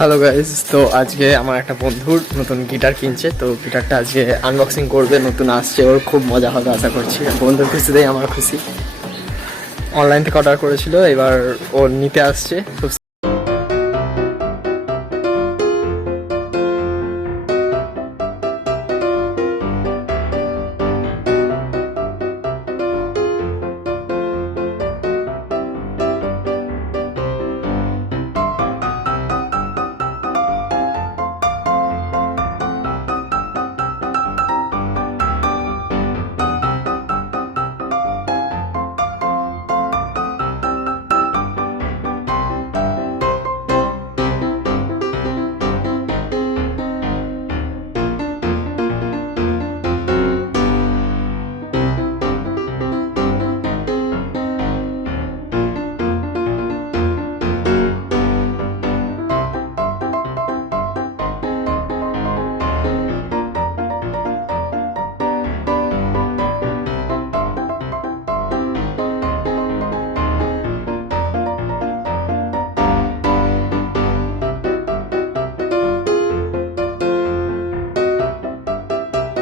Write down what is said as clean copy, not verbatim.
Hello guys, তো আজকে আমার একটা বন্ধুর নতুন গিটার কিনছে, তো গিটারটা আজকে আনবক্সিং করবে, নতুন আসছে, ওর খুব মজা হবে আশা করছি। বন্ধুর খুশিতেই আমার খুশি। অনলাইন থেকে অর্ডার করেছিল, এবার ও নিতে আসছে খুব